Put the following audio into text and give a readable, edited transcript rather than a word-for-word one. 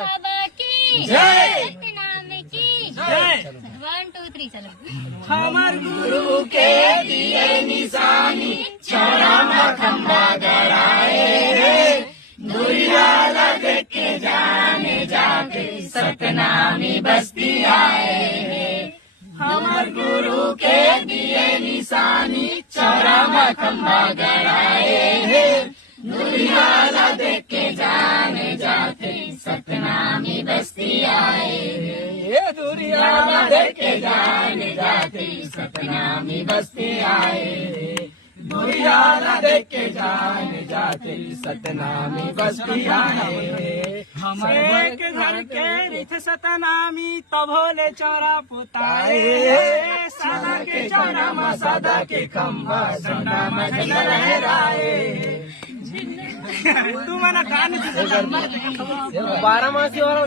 बाबा की जय। सतनाम की जय। 1 2 3 चलो। हमर गुरु के दिए निशानी चौरामा खंबा गड़ाए, दुरियाला देख के जाने जाते सतनामी बस्ती आए। हमर गुरु के दिए निशानी चौरामा खंबा गड़ाए, दुरियाला देख के जाने जाते सतनामी बस्ती आए। दुरियाला देख के जाने जाते सतनामी बस्ती आए। दुरियाला देख के जाने जाते सतनामी बस्ती आए। एक घर के रिथ सतनामी तब होले चौरा पुताए, सादा के चौरा मा सादा के खंबा झंडा मा झंडा लहराए। तू मना गाने 12 मासी वाला